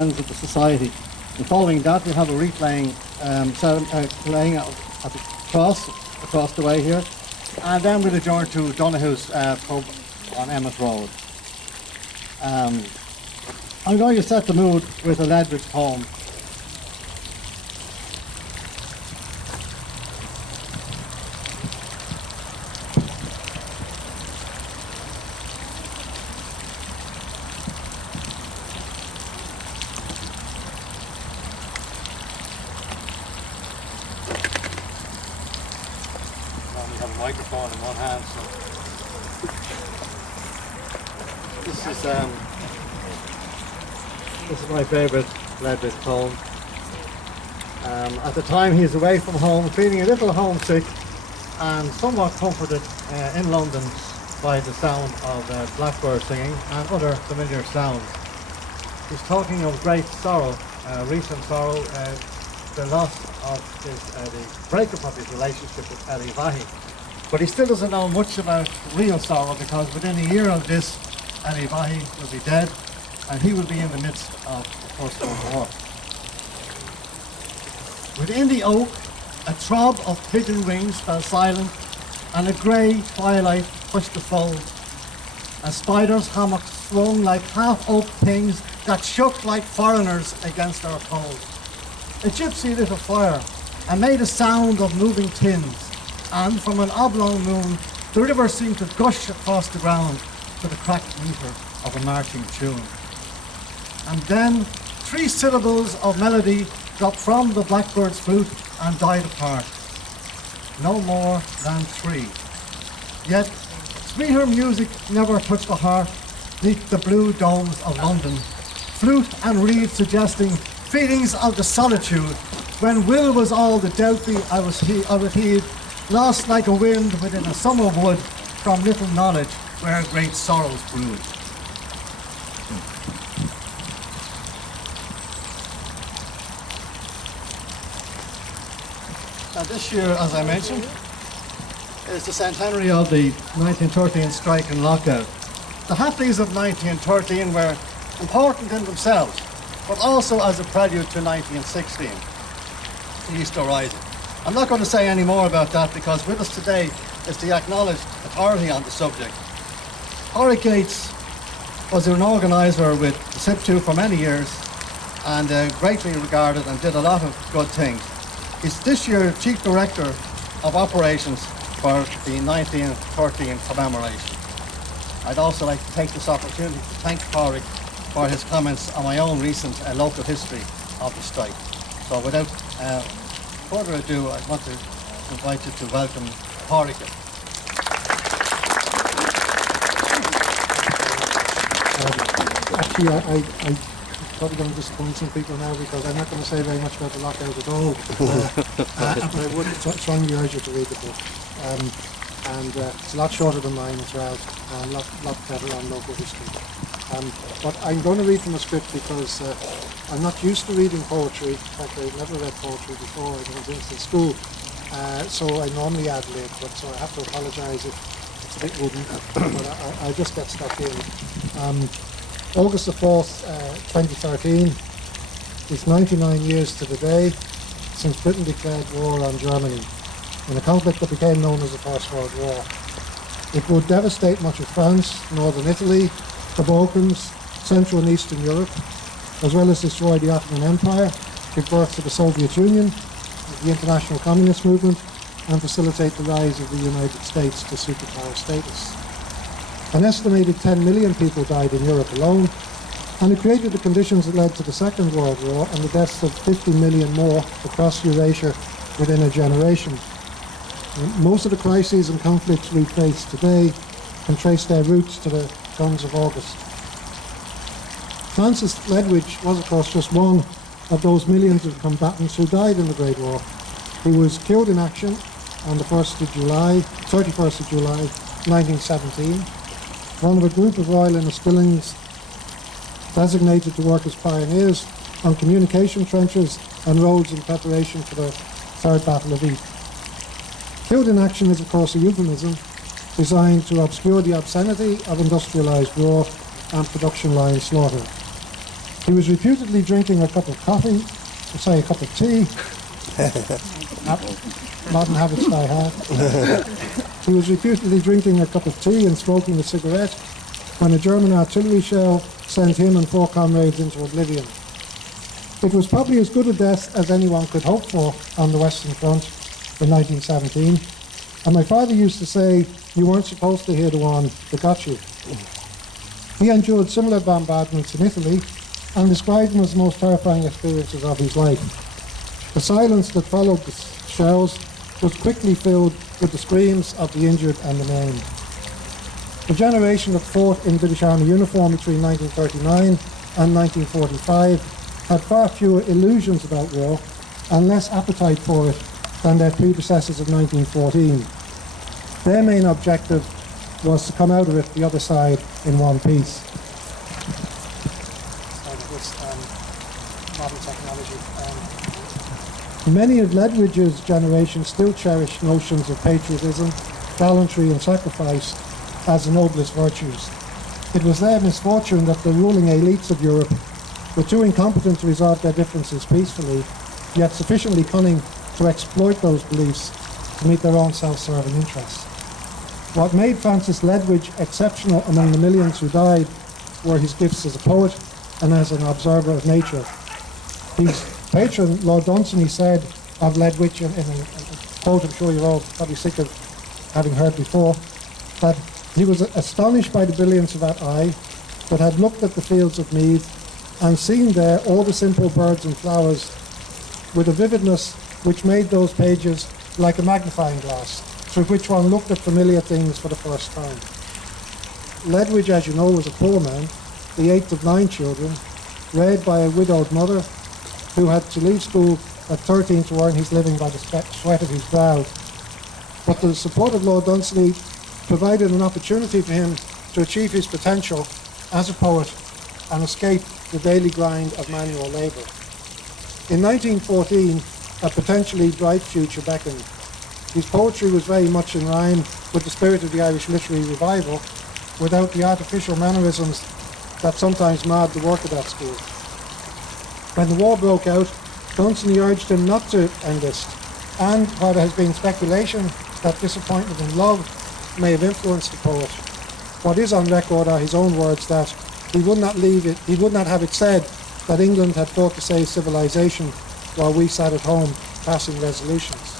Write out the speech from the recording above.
of the society. And following that, we have a wreath laying, laying at the cross across the way here, and then we'll adjourn to Donoghue's pub on Emmett Road. I'm going to set the mood with a Ledwidge poem. Microphone in one hand, so this is my favourite Ledwidge poem. At the time he's away from home, feeling a little homesick and somewhat comforted in London by the sound of blackbird singing and other familiar sounds. He's talking of great sorrow, recent sorrow, the loss of the breakup of his relationship with Ellie Vahi. But he still doesn't know much about real sorrow, because within a year of this, Ellie Vahi will be dead and he will be in the midst of the First World War. Within the oak, a throb of pigeon wings fell silent, and a grey twilight pushed the fold, and spiders' hammocks swung like half-oak things that shook like foreigners against our cold. A gypsy lit a fire and made a sound of moving tins, and from an oblong moon, the river seemed to gush across the ground to the cracked metre of a marching tune. And then 3 syllables of melody dropped from the blackbird's flute and died apart. No more than 3. Yet sweeter music never touched the heart neath the blue domes of London. Flute and reed suggesting feelings of the solitude, when will was all the Delphi I would heed, lost like a wind within a summer wood, from little knowledge where great sorrows brewed. Now this year, as I mentioned, is the centenary of the 1913 strike and lockout. The happenings of 1913 were important in themselves, but also as a prelude to 1916, the Easter Rising. I'm not going to say any more about that, because with us today is the acknowledged authority on the subject. Padraig Yeates was an organiser with the SIP2 for many years and greatly regarded and did a lot of good things. He's this year Chief Director of Operations for the 1913 commemoration. I'd also like to take this opportunity to thank Padraig for his comments on my own recent local history of the strike. So without further ado, I want to invite you to welcome Padraig. Actually, I'm probably going to disappoint some people now, because I'm not going to say very much about the lockout at all. But I would strongly urge you to read the book. It's a lot shorter than mine as well, and a lot better on local history. But I'm going to read from a script because I'm not used to reading poetry. In fact, I've never read poetry before. I went into school, so I normally ad-lib, but so I have to apologise if it's a bit wooden. But I'll just get stuck in. August the 4th, 2013, it's 99 years to the day since Britain declared war on Germany in a conflict that became known as the First World War. It would devastate much of France, northern Italy, the Balkans, Central and Eastern Europe, as well as destroy the Ottoman Empire, give birth to the Soviet Union, the international communist movement, and facilitate the rise of the United States to superpower status. An estimated 10 million people died in Europe alone, and it created the conditions that led to the Second World War and the deaths of 50 million more across Eurasia within a generation. Most of the crises and conflicts we face today can trace their roots to the guns of August. Francis Ledwidge was, of course, just one of those millions of combatants who died in the Great War. He was killed in action on the 31st of July 1917, one of a group of Royal Inniskillings designated to work as pioneers on communication trenches and roads in preparation for the Third Battle of Ypres. Killed in action is, of course, a euphemism designed to obscure the obscenity of industrialised war and production line slaughter. He was reputedly drinking a cup of tea. Modern habits die hard. He was reputedly drinking a cup of tea and smoking a cigarette when a German artillery shell sent him and 4 comrades into oblivion. It was probably as good a death as anyone could hope for on the Western Front in 1917, and my father used to say, you weren't supposed to hear the one that got you. He endured similar bombardments in Italy and described them as the most terrifying experiences of his life. The silence that followed the shells was quickly filled with the screams of the injured and the maimed. The generation that fought in British Army uniform between 1939 and 1945 had far fewer illusions about war and less appetite for it than their predecessors of 1914. Their main objective was to come out of it the other side in one piece. Modern technology. Many of Ledwidge's generation still cherish notions of patriotism, gallantry and sacrifice as the noblest virtues. It was their misfortune that the ruling elites of Europe were too incompetent to resolve their differences peacefully, yet sufficiently cunning to exploit those beliefs to meet their own self-serving interests. What made Francis Ledwidge exceptional among the millions who died were his gifts as a poet and as an observer of nature. His patron, Lord Dunsany, said of Ledwidge, in a quote I'm sure you're all probably sick of having heard before, that he was astonished by the brilliance of that eye that had looked at the fields of Meath and seen there all the simple birds and flowers with a vividness which made those pages like a magnifying glass through which one looked at familiar things for the first time. Ledwidge, as you know, was a poor man, the 8th of 9 children, reared by a widowed mother who had to leave school at 13 to earn his living by the sweat of his brow. But the support of Lord Dunsany provided an opportunity for him to achieve his potential as a poet and escape the daily grind of manual labour. In 1914, a potentially bright future beckoned. His poetry was very much in rhyme with the spirit of the Irish literary revival, without the artificial mannerisms that sometimes marred the work of that school. When the war broke out, Dunsany urged him not to enlist, and while there has been speculation that disappointment in love may have influenced the poet, what is on record are his own words that he would not have it said that England had fought to save civilization while we sat at home passing resolutions.